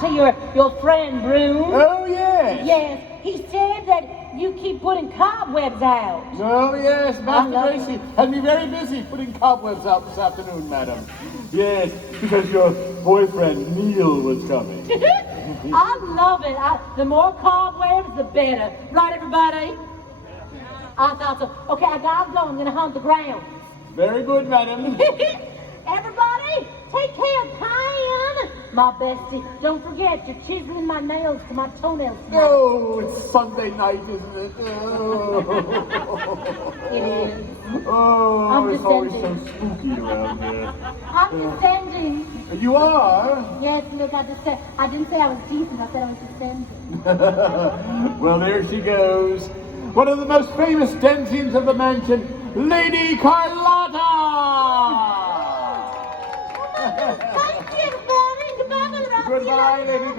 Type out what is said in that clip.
to your friend Broom. Oh, yes. Yes, he said that you keep putting cobwebs out. Oh, yes, Master love Gracie had me very busy putting cobwebs out this afternoon, madam. Yes, because your boyfriend, Neil, was coming. I love it. The more cobwebs, the better. Right, everybody? I thought so. Okay, I gotta go. I'm going to hunt the ground. Very good, madam. Everybody, take care of Pam. My bestie. Don't forget, you're chiseling my nails to my toenails. Oh, it's Sunday night, isn't it? Oh, It is. oh I'm it's always so descending. spooky around here. I'm descending. You are? Yes, look, I didn't say I was decent, I said I was descending. Well, there she goes. One of the most famous denizens of the mansion, Lady Carlotta! Thank you, everybody. Goodbye, my little Goodbye, Lady